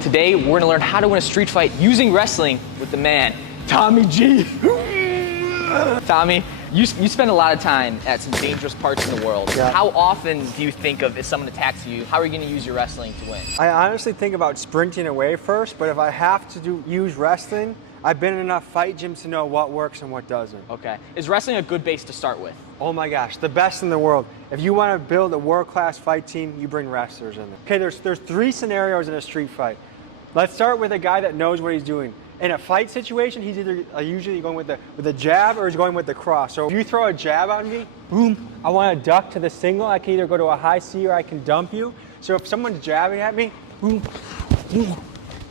Today, we're gonna learn how to win a street fight using wrestling with the man, Tommy G. Tommy, you spend a lot of time at some dangerous parts in the world. Yeah. How often do you think of if someone attacks you, how are you gonna use your wrestling to win? I honestly think about sprinting away first, but if I have to use wrestling, I've been in enough fight gyms to know what works and what doesn't. Okay. Is wrestling a good base to start with? Oh my gosh, the best in the world. If you want to build a world-class fight team, you bring wrestlers in there. Okay, there's three scenarios in a street fight. Let's start with a guy that knows what he's doing. In a fight situation, he's either usually going with a jab or he's going with the cross. So if you throw a jab on me, boom, I want to duck to the single. I can either go to a high C or I can dump you. So if someone's jabbing at me, boom, boom,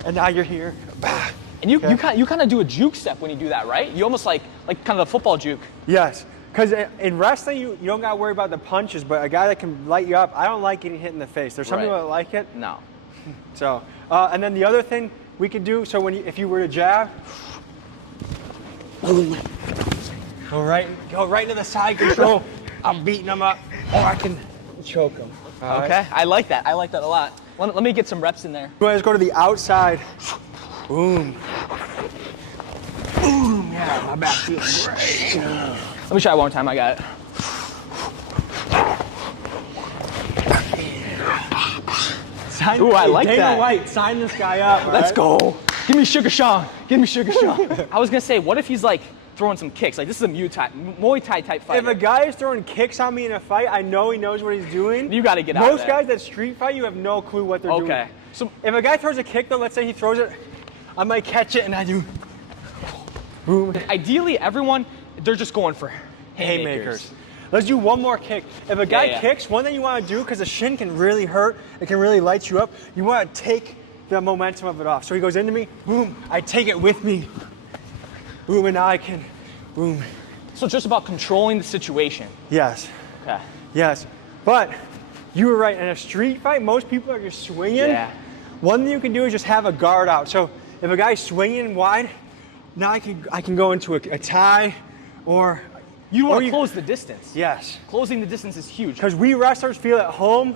and now you're here. Bah. And you kind of do a juke step when you do that, right? You almost like kind of a football juke. Yes, because in wrestling, you don't got to worry about the punches, but a guy that can light you up, I don't like getting hit in the face. There's some people that like it. No. So, and then the other thing we can do, so if you were to jab, go right into the side control. I'm beating him up, or I can choke him. Okay, right? I like that. I like that a lot. Let me get some reps in there. You want to go to the outside. Boom. Boom. Yeah, my back feels great. Let me try one more time. I got it. Ooh, I like Dana that. White, sign this guy up. Let's go. Give me Sugar Sean. Give me Sugar Sean. I was gonna say, what if he's like throwing some kicks? Like this is a Muay Thai type fight. If a guy is throwing kicks on me in a fight, I know he knows what he's doing. You gotta get out of Most guys that street fight, you have no clue what they're doing. Okay. So if a guy throws a kick though, let's say he throws it, I might catch it and I do boom. Ideally, everyone, they're just going for haymakers. Let's do one more kick. If a guy kicks, one thing you want to do, because the shin can really hurt, it can really light you up, you want to take the momentum of it off. So he goes into me, boom, I take it with me. Boom, and now I can, boom. So it's just about controlling the situation. Yes. Okay. Yes. But you were right, in a street fight, most people are just swinging. Yeah. One thing you can do is just have a guard out. So if a guy's swinging wide, now I can go into a tie or... You want to close the distance. Yes. Closing the distance is huge. Because we wrestlers feel at home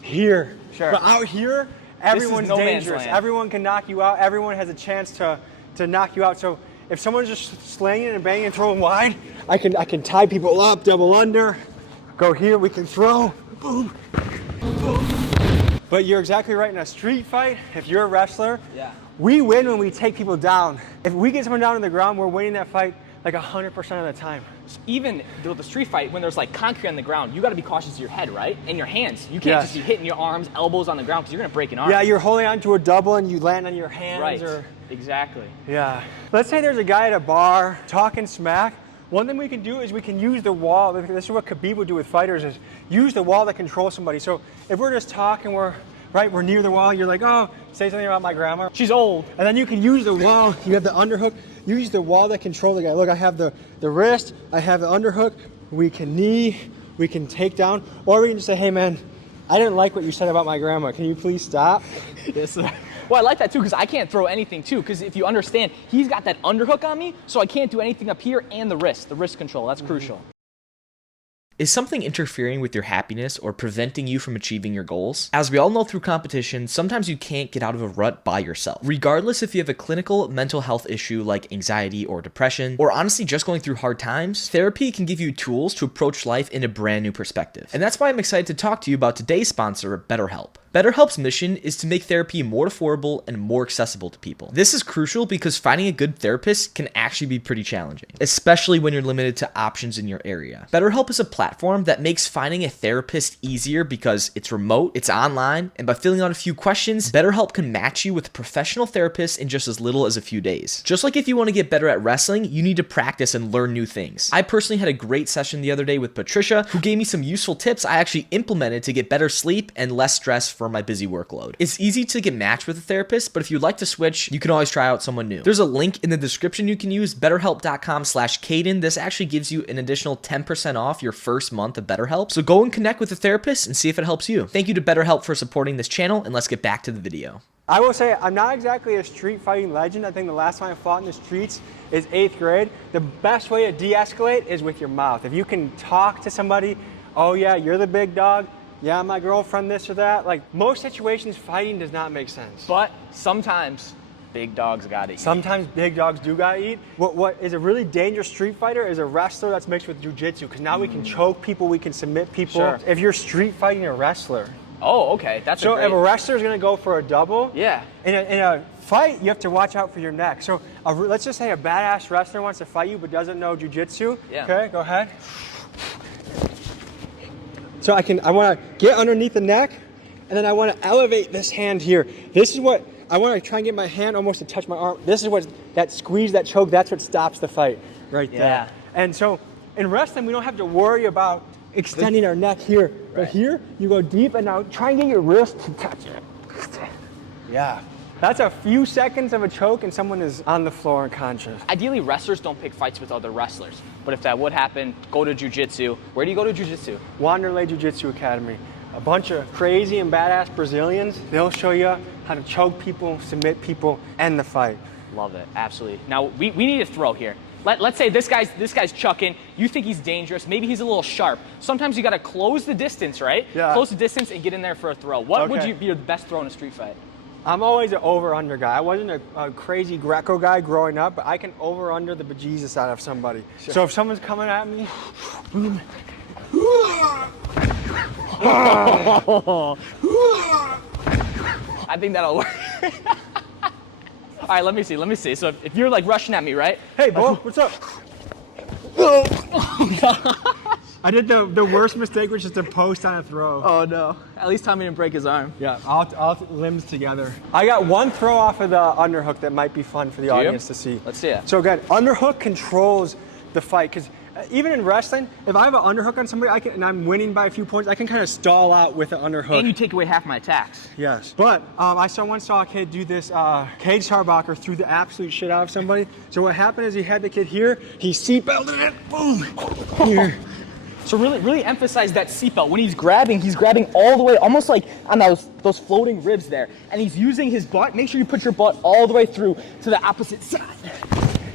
here. Sure. But out here, everyone's no man's dangerous. land. Everyone can knock you out. Everyone has a chance to knock you out. So if someone's just slanging and banging and throwing wide, I can tie people up, double under, go here, we can throw, boom, boom. But you're exactly right. In a street fight, if you're a wrestler, we win when we take people down. If we get someone down on the ground, we're winning that fight like 100% of the time. Even with the street fight, when there's like concrete on the ground, you got to be cautious of your head, right? And your hands. You can't just be hitting your arms, elbows on the ground because you're going to break an arm. Yeah, you're holding on to a double and you land on your hands. Right, exactly. Yeah. Let's say there's a guy at a bar talking smack. One thing we can do is we can use the wall. This is what Khabib would do with fighters, is use the wall to control somebody. So if we're just talking, we're near the wall, you're like, oh, say something about my grandma. She's old. And then you can use the wall. You have the underhook. Use the wall to control the guy. Look, I have the wrist. I have the underhook. We can knee. We can take down. Or we can just say, hey, man, I didn't like what you said about my grandma. Can you please stop? Yes. Well, I like that too because I can't throw anything too. Because if you understand, he's got that underhook on me, so I can't do anything up here and the wrist control. That's crucial. Is something interfering with your happiness or preventing you from achieving your goals? As we all know through competition, sometimes you can't get out of a rut by yourself. Regardless if you have a clinical mental health issue like anxiety or depression, or honestly just going through hard times, therapy can give you tools to approach life in a brand new perspective. And that's why I'm excited to talk to you about today's sponsor, BetterHelp. BetterHelp's mission is to make therapy more affordable and more accessible to people. This is crucial because finding a good therapist can actually be pretty challenging, especially when you're limited to options in your area. BetterHelp is a platform that makes finding a therapist easier because it's remote, it's online, and by filling out a few questions, BetterHelp can match you with a professional therapist in just as little as a few days. Just like if you want to get better at wrestling, you need to practice and learn new things. I personally had a great session the other day with Patricia, who gave me some useful tips I actually implemented to get better sleep and less stress for my busy workload. It's easy to get matched with a therapist, but if you'd like to switch, you can always try out someone new. There's a link in the description you can use, betterhelp.com/Cayden. This actually gives you an additional 10% off your first month of BetterHelp. So go and connect with a therapist and see if it helps you. Thank you to BetterHelp for supporting this channel, and let's get back to the video. I will say I'm not exactly a street fighting legend. I think the last time I fought in the streets is 8th grade. The best way to de-escalate is with your mouth. If you can talk to somebody, oh yeah, you're the big dog, yeah, my girlfriend, this or that. Like most situations, fighting does not make sense. But sometimes big dogs gotta eat. Sometimes big dogs do gotta eat. What is a really dangerous street fighter is a wrestler that's mixed with jujitsu, because now we can choke people, we can submit people. Sure. If you're street fighting a wrestler. Oh, okay. That's So a great... if a wrestler's gonna go for a double, Yeah. in a fight, you have to watch out for your neck. So let's just say a badass wrestler wants to fight you but doesn't know jujitsu. Yeah. Okay, go ahead. So I want to get underneath the neck, and then I want to elevate this hand here. This is what I want to try and get my hand almost to touch my arm. This is what that squeeze, that choke, that's what stops the fight right there. Yeah. And so in wrestling, we don't have to worry about extending our neck here. But Right. here, you go deep, and now try and get your wrist to touch it. Yeah. That's a few seconds of a choke, and someone is on the floor unconscious. Ideally, wrestlers don't pick fights with other wrestlers. But if that would happen, go to jujitsu. Where do you go to jujitsu? Wanderlei Jiu-Jitsu Academy. A bunch of crazy and badass Brazilians. They'll show you how to choke people, submit people, end the fight. Love it, absolutely. Now we need a throw here. Let's say this guy's chucking. You think he's dangerous. Maybe he's a little sharp. Sometimes you got to close the distance, right? Yeah. Close the distance and get in there for a throw. What would Okay. you be your best throw in a street fight? I'm always an over-under guy. I wasn't a crazy Greco guy growing up, but I can over-under the bejesus out of somebody. Sure. So if someone's coming at me, boom. I think that'll work. All right, let me see. So if you're like rushing at me, right? Hey, Bo, what's up? I did the worst mistake, which is to post on a throw. Oh no. At least Tommy didn't break his arm. Yeah, all limbs together. I got one throw off of the underhook that might be fun for the audience to see. Let's see it. So again, underhook controls the fight, because even in wrestling, if I have an underhook on somebody, and I'm winning by a few points, I can kind of stall out with an underhook. And you take away half my attacks. Yes. But I once saw a kid do this cage sarbacher, threw the absolute shit out of somebody. So what happened is he had the kid here, he seatbelted it, boom, here. So really emphasize that seatbelt. When he's grabbing all the way, almost like on those floating ribs there. And he's using his butt. Make sure you put your butt all the way through to the opposite side.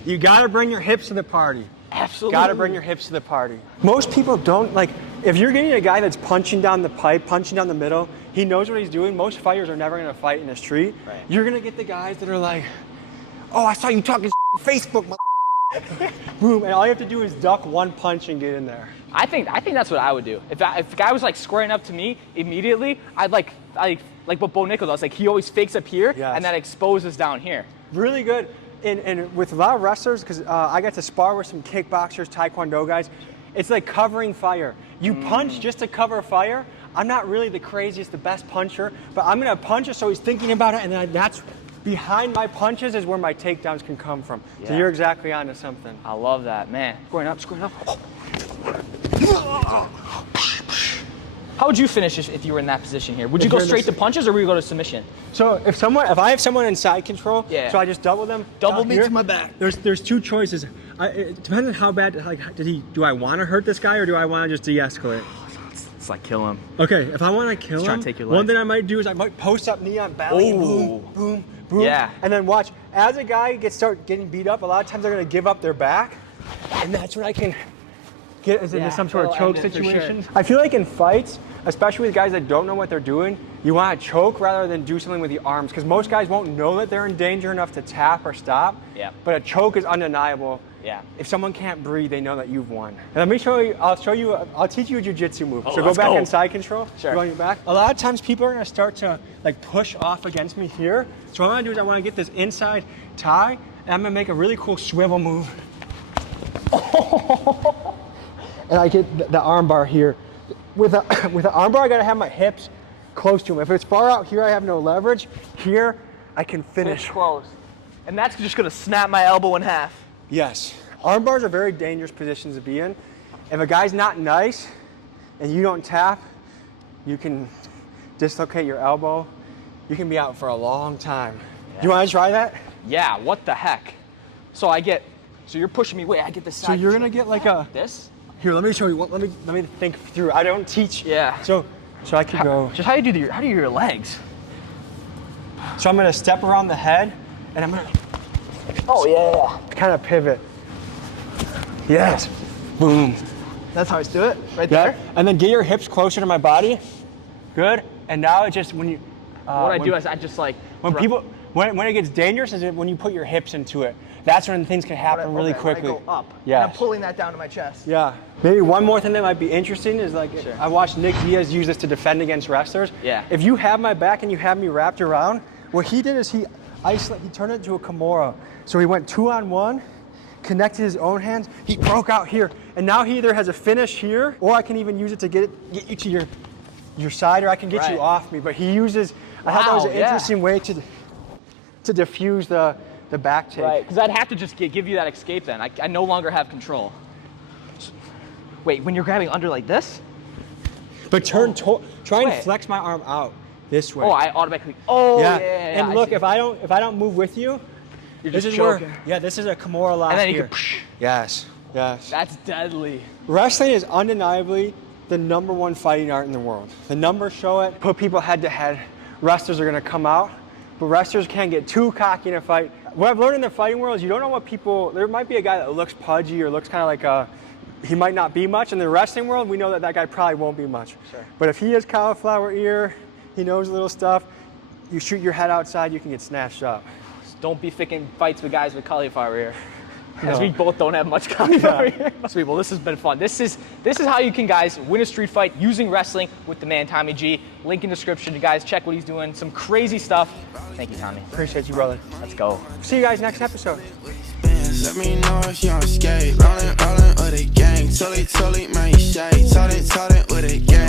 You gotta bring your hips to the party. Absolutely. Gotta bring your hips to the party. Most people don't, like, if you're getting a guy that's punching down the pipe, punching down the middle, he knows what he's doing. Most fighters are never gonna fight in the street. Right. You're gonna get the guys that are like, oh, I saw you talking Facebook, boom, and all you have to do is duck one punch and get in there. I think that's what I would do. If a guy was like squaring up to me immediately, I'd like what Bo Nichols does. Like he always fakes up here Yes. and that exposes down here. Really good. And with a lot of wrestlers, because I got to spar with some kickboxers, taekwondo guys, it's like covering fire. You punch just to cover fire. I'm not really the craziest, the best puncher, but I'm gonna punch it so he's thinking about it, and then that's behind my punches is where my takedowns can come from. So Yeah. you're exactly onto something. I love that, man. Squaring up. How would you finish if you were in that position here? Would you If go you're in straight to this- punches or would you go to submission? So if I have someone in side control, Yeah. so I just double them. Double down me here. to my back. There's two choices. It depends on how bad. Like, do I want to hurt this guy or do I want to just de-escalate? It's like kill him. Okay, if I want to kill try him, and take your one leg. thing I might do is I might post up knee on belly, and Ooh. boom, boom, boom. Yeah. And then watch, as a guy start getting beat up, a lot of times they're going to give up their back, and that's when I can get into Yeah, some sort of that'll choke end it for sure. situation. I feel like in fights, especially with guys that don't know what they're doing, you want to choke rather than do something with the arms, because most guys won't know that they're in danger enough to tap or stop. Yeah. But a choke is undeniable. Yeah. If someone can't breathe, they know that you've won. And let me show you. I'll teach you a jiu-jitsu move. Oh, So go let's back go. in side control. Sure. Go on your back. A lot of times people are gonna start to like push off against me here. So what I'm gonna do is I want to get this inside tie, and I'm gonna make a really cool swivel move. And I get the arm bar here. With the arm bar, I gotta have my hips close to him. If it's far out here, I have no leverage. Here, I can finish. close. And that's just gonna snap my elbow in half. Yes. Arm bars are very dangerous positions to be in. If a guy's not nice and you don't tap, you can dislocate your elbow. You can be out for a long time. Yeah. You want to try that? Yeah, what the heck? So you're pushing me, wait, I get this side. So you're gonna get like a, This? here, let me show you, let me think through. I don't teach. Yeah. So I could go, Just how do you do your legs? so I'm gonna step around the head and I'm gonna Oh yeah. kind of pivot. Yes. Boom. That's how I do it, right Yeah. there. And then get your hips closer to my body. Good. And now it's just when you. What I do is I just like. When it gets dangerous is when you put your hips into it. That's when things can happen really quickly. When I go up. Yeah. And I'm pulling that down to my chest. Yeah. Maybe one more thing that might be interesting is like, I watched Nick Diaz use this to defend against wrestlers. Yeah. If you have my back and you have me wrapped around, what he did is he turned it into a Kimura. So he went 2-on-1, connected his own hands, he broke out here, and now he either has a finish here, or I can even use it to get you to your side, or I can get you off me. But he uses, I thought that was an interesting way to diffuse the back take. Right, because I'd have to just give you that escape then. I no longer have control. Wait, when you're grabbing under like this? But try and flex my arm out this way. Oh, I automatically. Oh, yeah. And look, if I don't move with you, you're just choking. This is a Kimura lock. And then you here. can. Yes. That's deadly. Wrestling is undeniably the #1 fighting art in the world. The numbers show it. Put people head to head. Wrestlers are gonna come out, but wrestlers can't get too cocky in a fight. What I've learned in the fighting world is you don't know what people. There might be a guy that looks pudgy or looks kind of like he might not be much. In the wrestling world, we know that guy probably won't be much. Sure. But if he has cauliflower ear, he knows little stuff, you shoot your head outside, you can get snatched up. Don't be picking fights with guys with cauliflower ear. As we both don't have much cauliflower ear. Sweet, well, this has been fun. This is how you can, guys, win a street fight using wrestling with the man, Tommy G. Link in description. You guys check what he's doing. Some crazy stuff. Thank you, Tommy. Appreciate you, brother. Let's go. See you guys next episode. Let me know if you on skate, rollin' with the gang. Tully, man, you shake, told it with a gang.